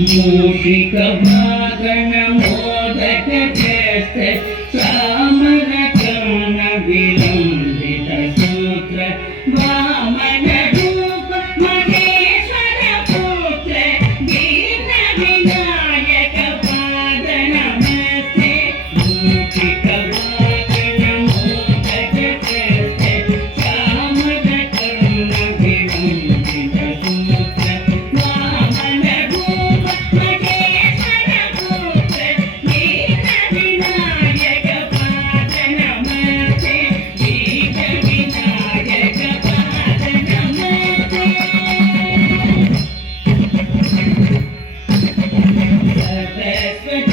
मूषिक wagon modak चेष्टे सामरकर्ण विलंबित सूत्र वामन रूप महेश्वर पुत्र दीन विनायक पाद नमस्ते मूषिक वागन मोदक चेष्टे सामरकर्ण विलंबित सूत्र वामन रूप महेश्वर पुत्र दीन विनायक पाद नमस्ते दीन विनायक पाद नमस्ते सरस्वती